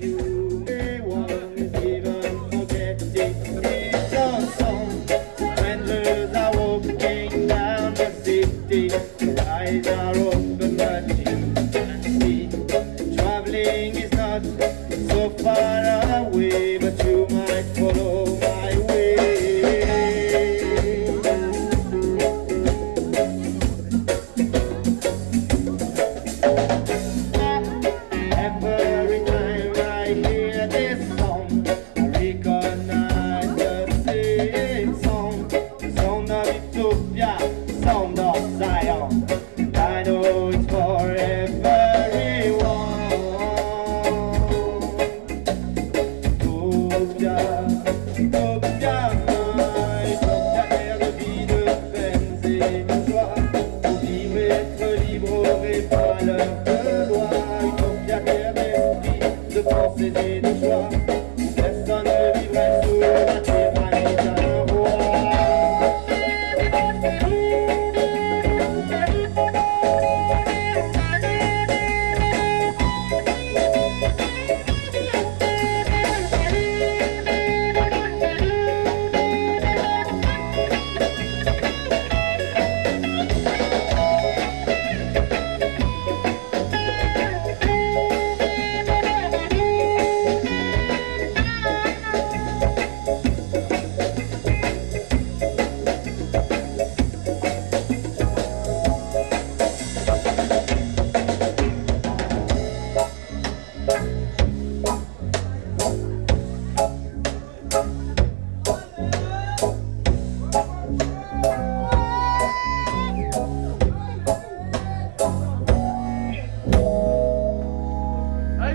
you may want even forget it. It's a song. Strangers are walking down the city. Their eyes are open but you can see. Traveling is not so far away, but you might follow my way. Every time I hear this song, I recognize the same song. The sound of Ethiopia, the sound of Zion. And I know it's for everyone. Ethiopia, Ethiopia, Ethiopia, terre de vie, de peines et de joie. Pour vivre, être libre, et pas l'heure de loi. Utopia, terre d'esprit, de pensée et de choix. Où personne ne vivrait sous la tyrannie d'un roi.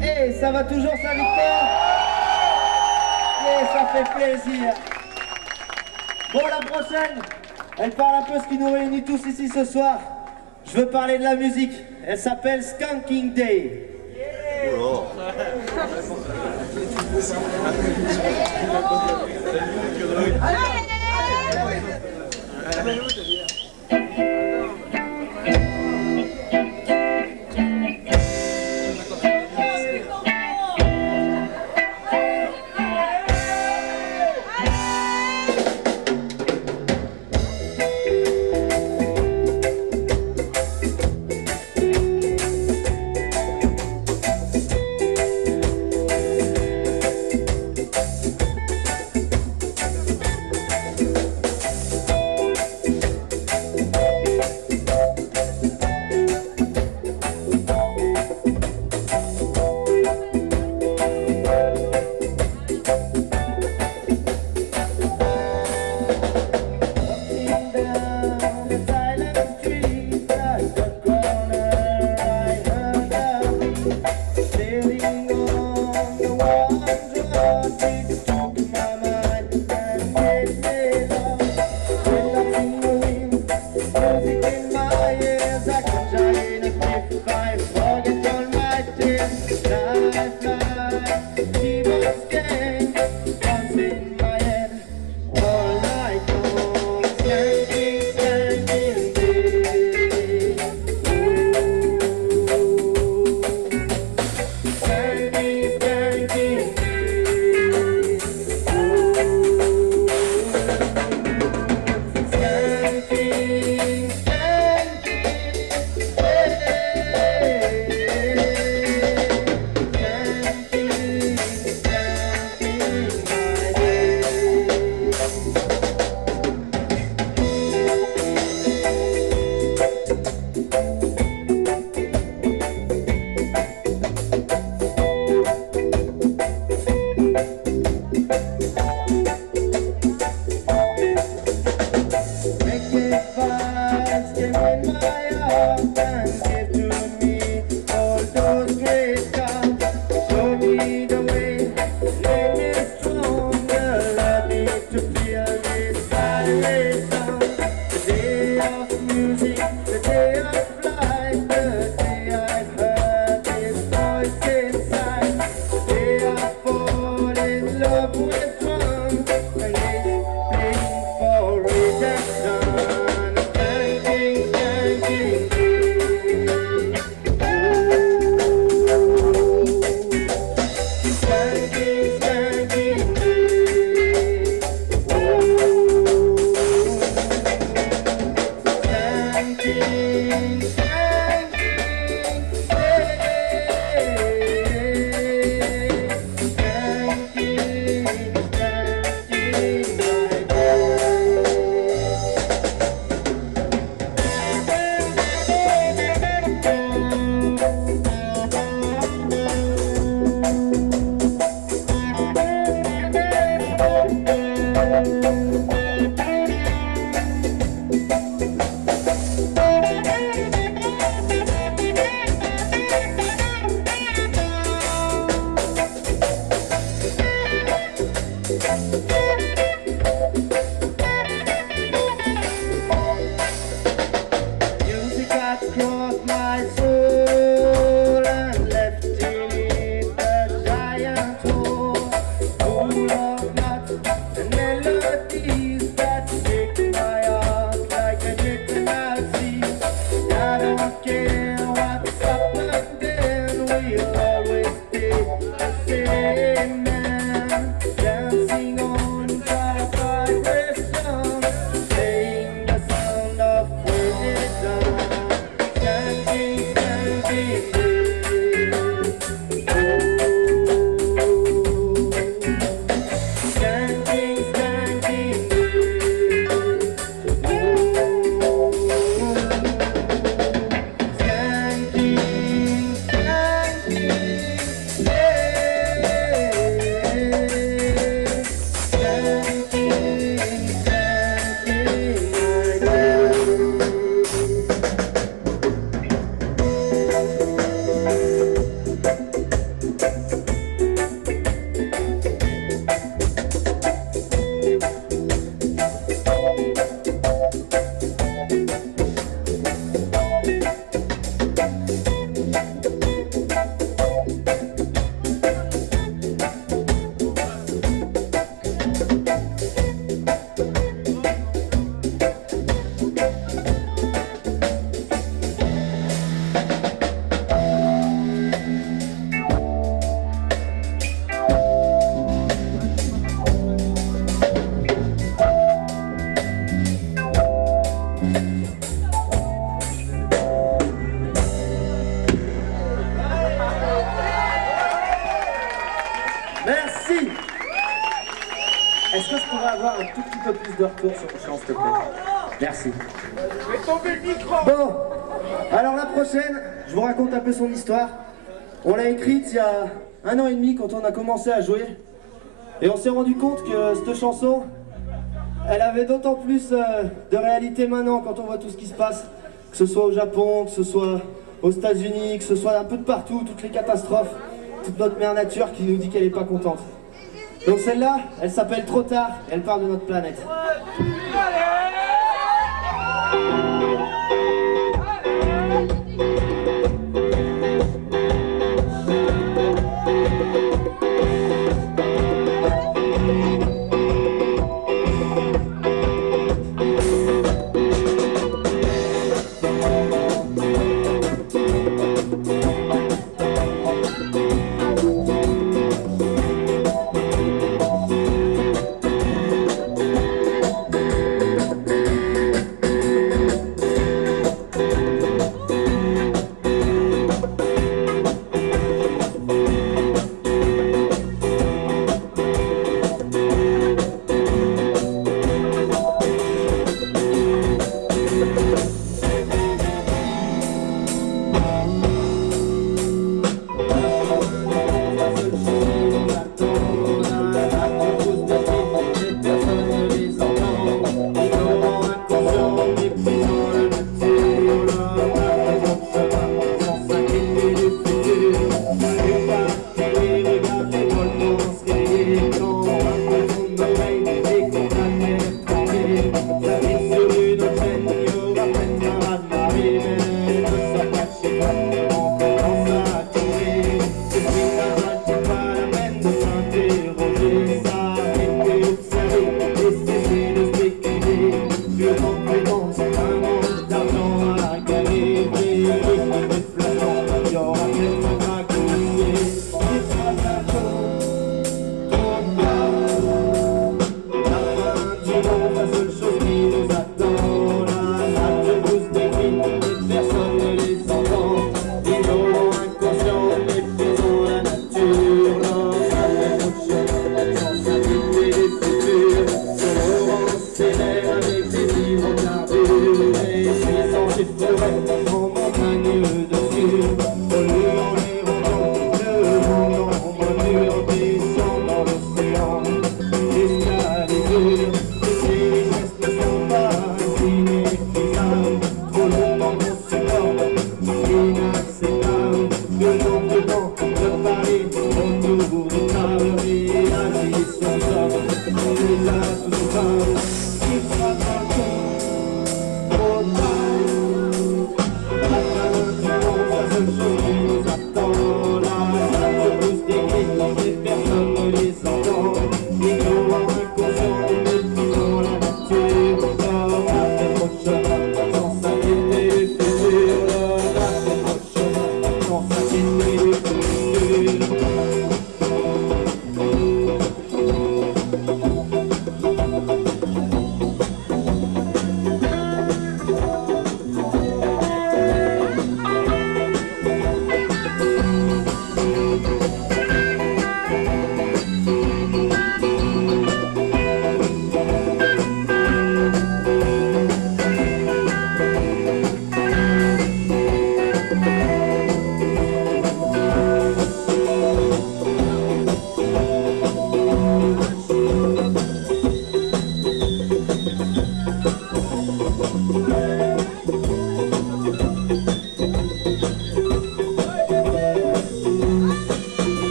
Et ça va toujours, ça, Victor? Et ça fait plaisir. Bon, la prochaine, elle parle un peu ce qui nous réunit tous ici ce soir. Je veux parler de la musique. Elle s'appelle Skanking Day. de retour sur le champ, s'il te plaît. Merci. Bon, alors la prochaine, je vous raconte un peu son histoire. On l'a écrite il y a 1 an et demi quand on a commencé à jouer. Et on s'est rendu compte que cette chanson, elle avait d'autant plus de réalité maintenant quand on voit tout ce qui se passe. Que ce soit au Japon, que ce soit aux États-Unis, que ce soit un peu de partout, toutes les catastrophes, toute notre mère nature qui nous dit qu'elle n'est pas contente. Donc celle-là, elle s'appelle Trop tard, et elle parle de notre planète.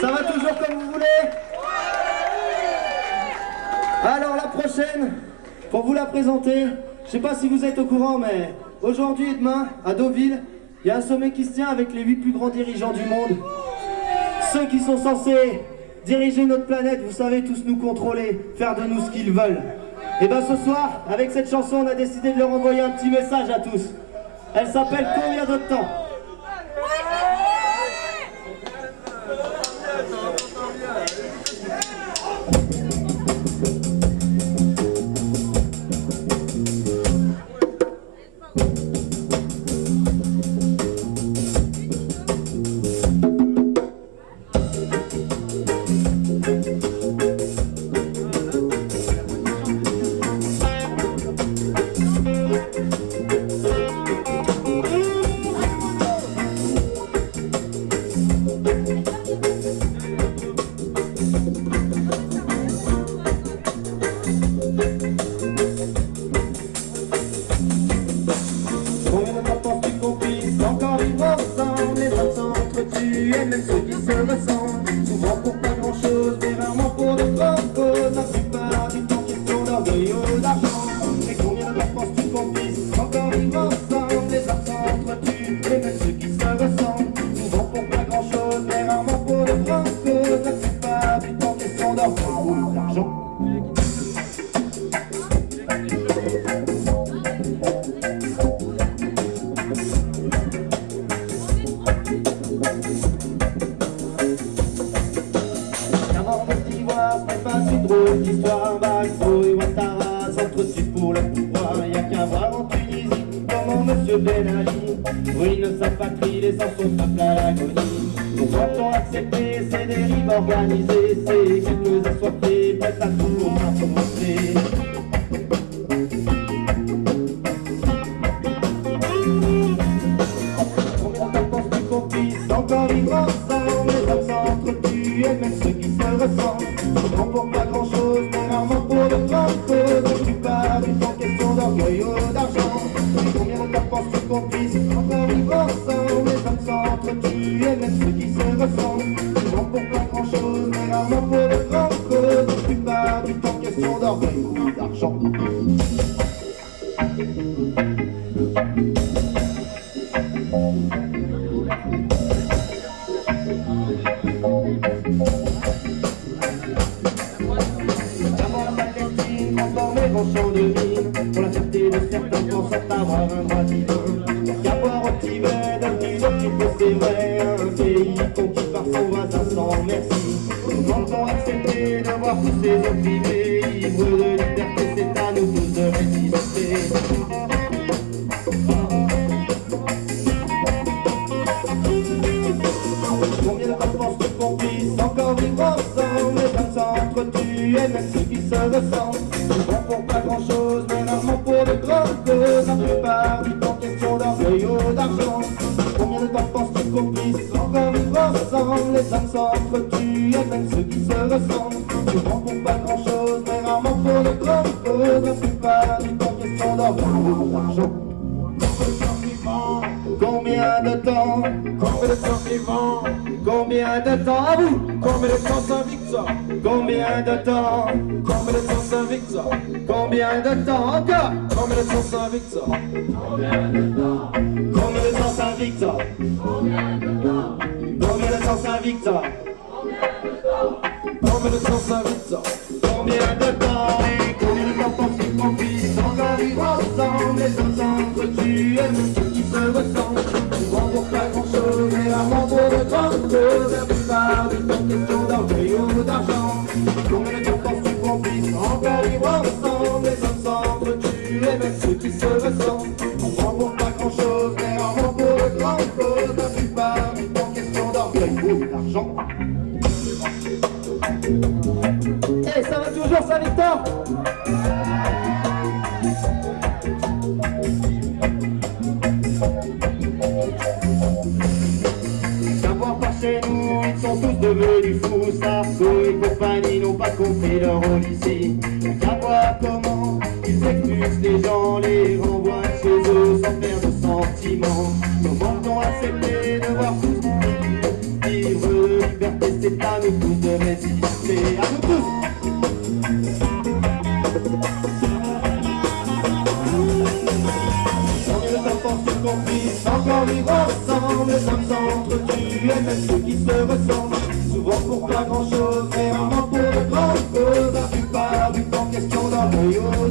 Ça va toujours comme vous voulez? Alors la prochaine, pour vous la présenter, je sais pas si vous êtes au courant, mais aujourd'hui et demain, à Deauville, il y a un sommet qui se tient avec les 8 plus grands dirigeants du monde. Ceux qui sont censés diriger notre planète, vous savez, tous nous contrôler, faire de nous ce qu'ils veulent. Et ben ce soir, avec cette chanson, on a décidé de leur envoyer un petit message à tous. Elle s'appelle Combien de temps? Même ceux qui se ressemblent, souvent pour pas grand chose, mais rarement pour de bonnes causes. La plupart du temps, question d'orgueil ou d'argent. Mais combien de temps penses-tu qu'on puisse encore vivre ensemble? Les âmes s'entretuent, et même ceux qui se ressemblent, souvent pour pas grand chose, mais rarement pour de bonnes causes. La plupart du temps, question d'orgueil ou d'argent. L'histoire Bagbo et Ouattara s'entretuent pour le pouvoir. Y'a qu'à voir en Tunisie comment Monsieur Ben Ali ruine sa patrie, laissant son peuple à l'agonie. Quand on accepté ces dérives organisées, c'est quelques assoiffés prêts à tout pour s'imposer. Combien de temps penses-tu qu'on puisse encore vivre ensemble? Les hommes s'entretuent et même ceux qui se ressemblent, souvent pour pas grand chose, mais rarement pour de grandes causes. La plupart du temps, question d'orgueil ou d'argent. Et combien de temps penses-tu qu'on puisse encore vivre ensemble? Les hommes s'entretuent et même ceux qui se ressemblent, souvent pour pas grand chose, mais rarement pour de grandes causes. La plupart du temps, question d'orgueil ou d'argent. Champ de mine, pour la fierté de certains pensant avoir un droit divin. Qu'à boire au petit bled, devenu de petit peu c'est vrai, un pays conquis par son voisin sans merci. Nous entendons accepter de voir tous ces opprimés, ivres de liberté, c'est à nous tous de résister. Combien de temps penses-tu qu'on puisse encore vivre ensemble? Les hommes s'entretuent et même ceux qui se ressemblent, souvent pour pas grand chose, mais rarement pour de grandes causes. La plupart du temps, question d'orgueil ou d'argent. Combien de temps penses-tu qu'on puisse encore vivre ensemble? Les hommes s'entretuent et même ceux qui se ressemblent, souvent pour pas grand chose, mais rarement pour de grandes causes. La plupart du temps, question d'orgueil ou d'argent. Combien de temps? Combien de temps vivant? Combien de temps à vous? Combien de temps sans victoire? Combien de temps? Combien de temps sans victoire? Combien de temps encore? Combien de temps sans victoire? Combien de temps sans victoire? Combien de temps sans victoire? Combien de temps sans victoire? Combien de temps? Et combien de temps penses-tu qu'on puisse encore vivre ensemble? Les hommes s'entretuent et même ceux qui se ressemblent, souvent pour pas grand chose, mais rarement pour de grandes causes. La plupart du temps, question d'orgueil ou d'argent. Combien de temps penses-tu qu'on puisse encore vivre ensemble? Les hommes s'entretuent et même ceux qui se ressemblent, souvent pour pas grand chose, mais rarement pour de grandes causes. La plupart du temps, question d'orgueil ou d'argent. Et ça va toujours, ça, Victor? Savoir par chez nous, ils sont tous devenus fous. Sarko et compagnie n'ont pas compris leur rôle ici. Qu'à voir comment ils expulsent les gens, les renvoient chez eux sans faire de sentiments. Comment ont accepté de voir tous vivre de liberté? C'est à nous tous de résister. À nous tous. Combien de temps penses-tu qu'on puisse encore vivre ensemble? Les hommes s'entretuent et même ceux qui se ressemblent, souvent pour pas grand chose, mais rarement pour de grandes causes. La plupart du temps, question d'orgueil ou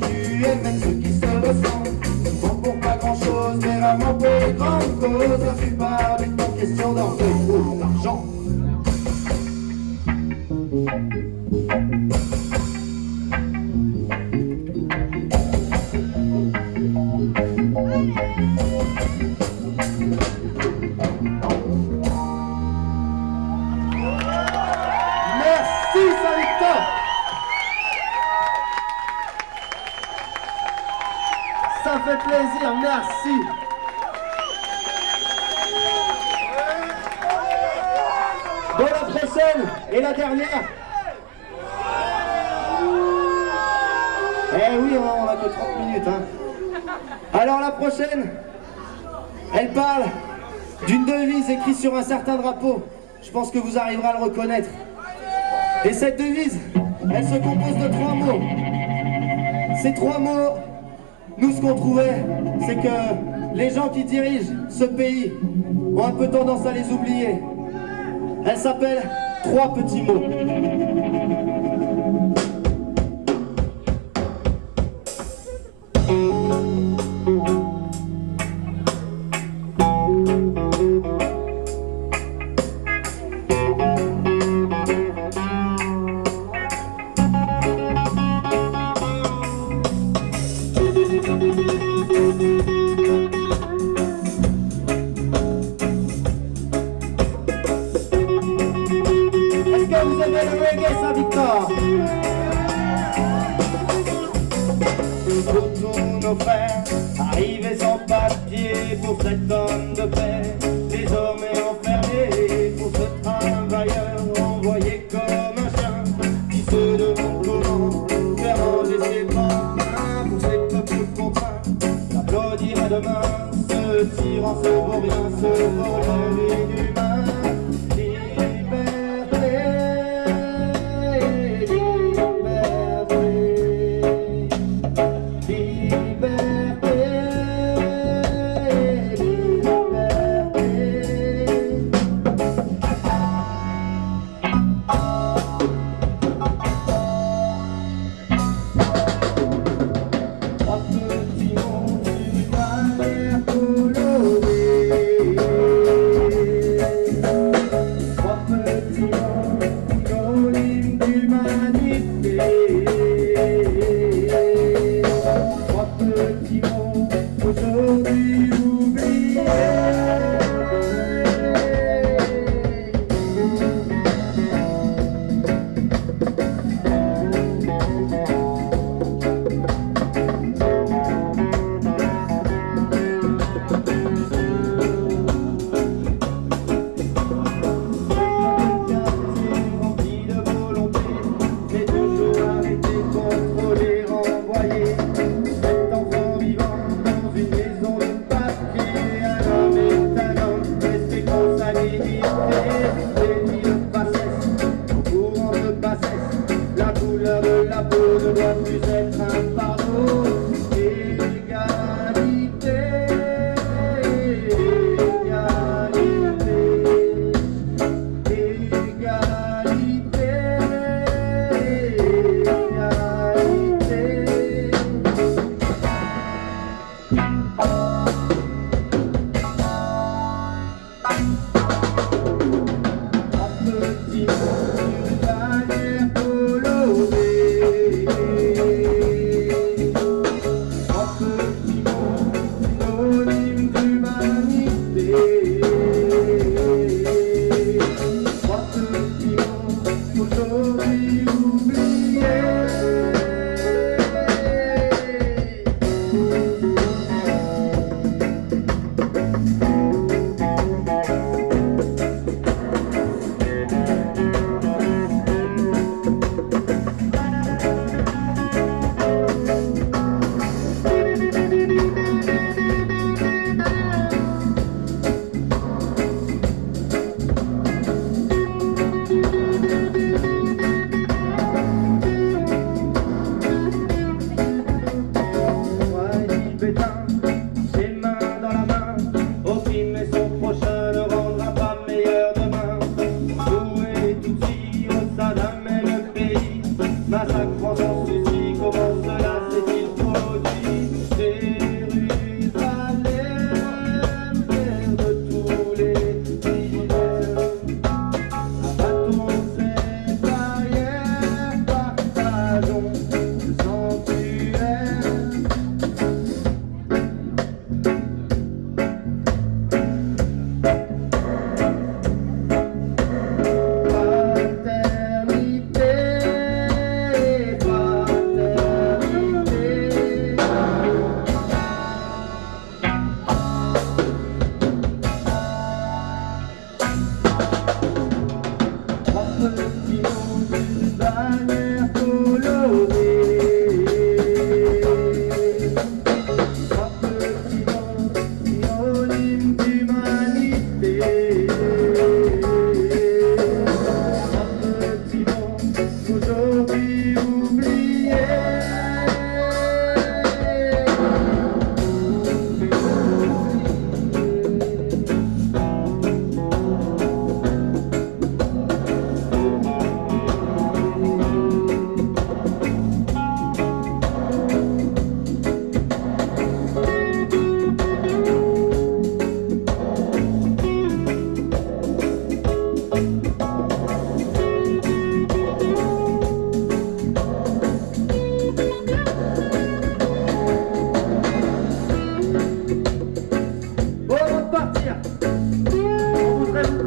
cul, et même ceux qui se ressemblent. Souvent pour pas grand chose, mais rarement pour les grandes causes. La plupart du temps, question d'orgueil ou d'argent. Merci Saint-Victor. Ça fait plaisir, merci. Bon, la prochaine et la dernière. Eh oui, on a que 30 minutes. Hein. Alors la prochaine, elle parle d'une devise écrite sur un certain drapeau. Je pense que vous arriverez à le reconnaître. Et cette devise, elle se compose de 3 mots. Ces 3 mots, nous ce qu'on trouvait, c'est que les gens qui dirigent ce pays ont un peu tendance à les oublier. Elle s'appelle 3 petits mots. Vous aimez le reggae, Saint-Victor? Pour tous nos frères, arrivés sans papier pour cet homme de paix, désormais enfermé pour ce travailleur envoyé comme un chien, qui se demande comment faire ranger ses mains pour ces peuples contraints d'applaudir à demain, ce tyran, ce vaurien, ce voleur inhumain.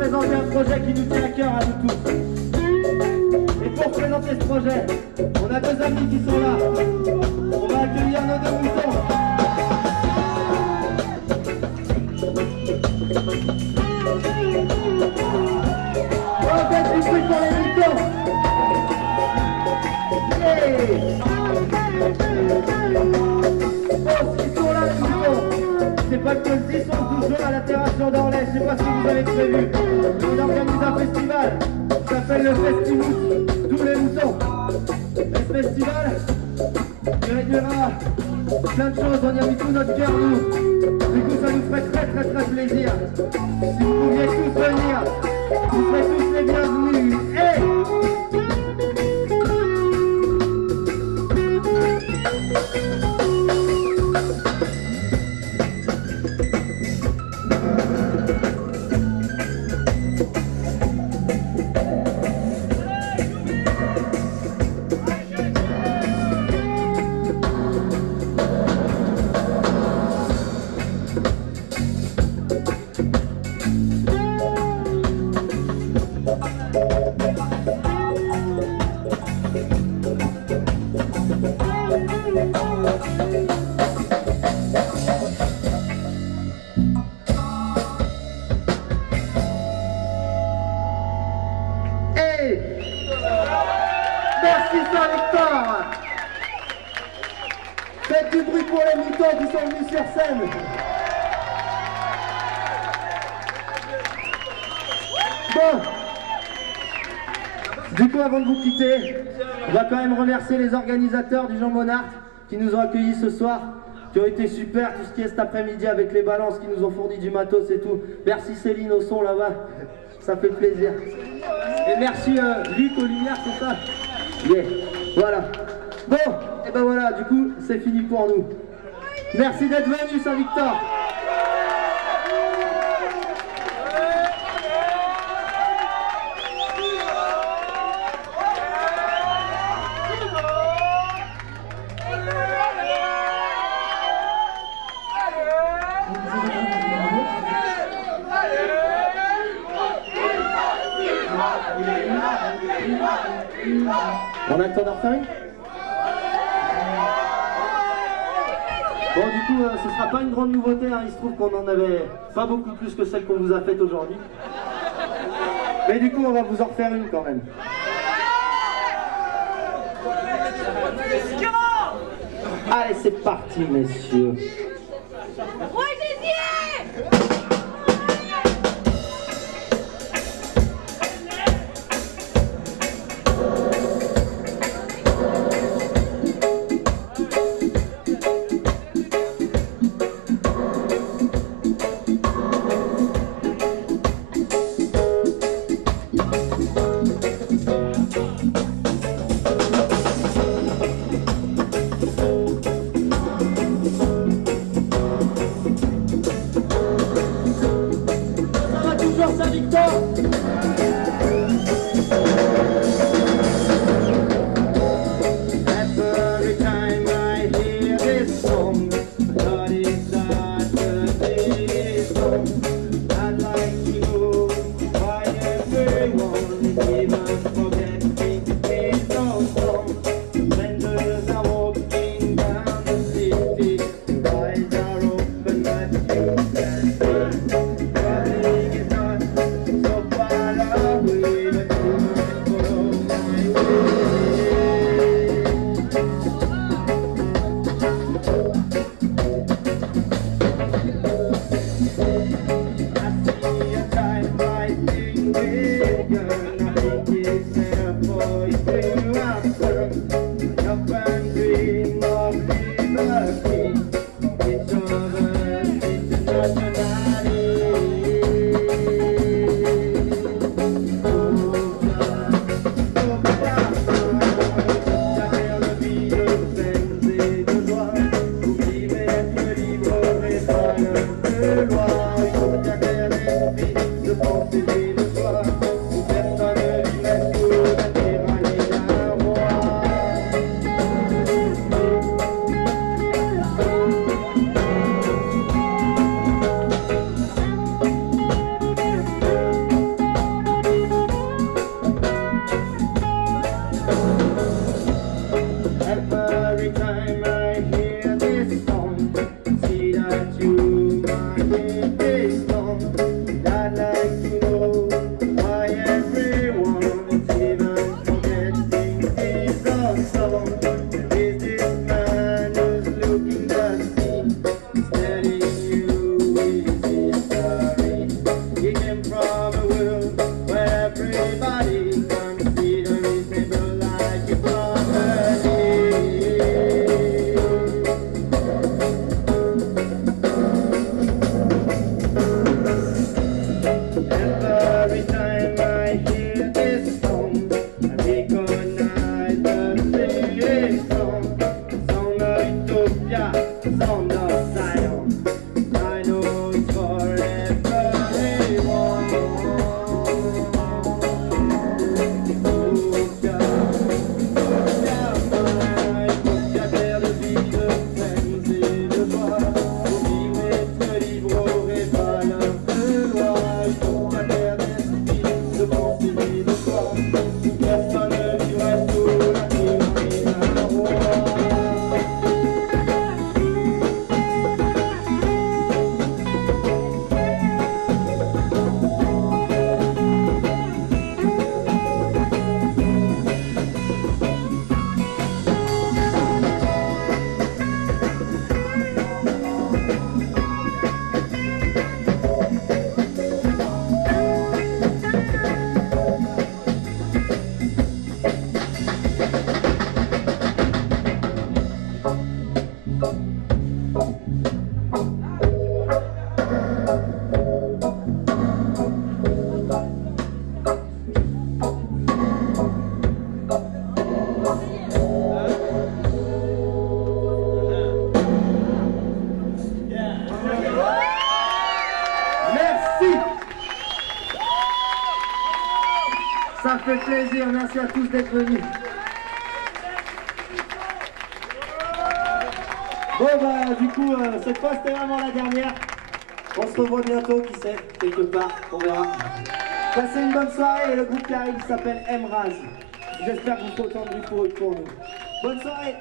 présenter un projet qui nous tient à cœur à nous tous. Et pour présenter ce projet, on a deux amis qui sont là. On va accueillir nos deux moutons. Oh, faites du bruit pour les moutons. Hey. Oh, s'ils sont là, les moutons. C'est pas que le 10, 11, 12 jours à la terrasse d'Orlais. Je sais pas ce que vous avez prévu. On organise un festival qui s'appelle le Festimous, d'où les moutons. Et ce festival, il réunira plein de choses. On y a mis tout notre cœur, nous. Du coup, ça nous ferait très plaisir. Si vous pouviez tous venir, vous serez tous les bienvenus. Hey! Merci Saint-Victor. Faites du bruit pour les moutons qui sont venus sur scène. Bon. Du coup, avant de vous quitter, on va quand même remercier les organisateurs du Jean Monart qui nous ont accueillis ce soir, qui ont été super, tout ce qui est cet après-midi avec les balances, qui nous ont fourni du matos et tout. Merci Céline au son là-bas, ça fait plaisir. Et merci Luc aux lumières, c'est ça? Yeah. Voilà. Bon, et ben voilà, du coup, c'est fini pour nous. Merci d'être venus, Saint-Victor. On a le temps d'en refaire une? Bon, du coup, ce sera pas une grande nouveauté, hein. Il se trouve qu'on en avait pas beaucoup plus que celle qu'on vous a faite aujourd'hui. Mais du coup, on va vous en refaire une quand même. Allez, c'est parti, messieurs. Merci. Ça fait plaisir, merci à tous d'être venus. Bon bah du coup, cette fois c'était vraiment la dernière. On se revoit bientôt, qui sait, quelque part, on verra. Passez une bonne soirée et le groupe qui arrive s'appelle Mraz. J'espère que vous ferez autant de bruit pour eux que pour nous. Bonne soirée.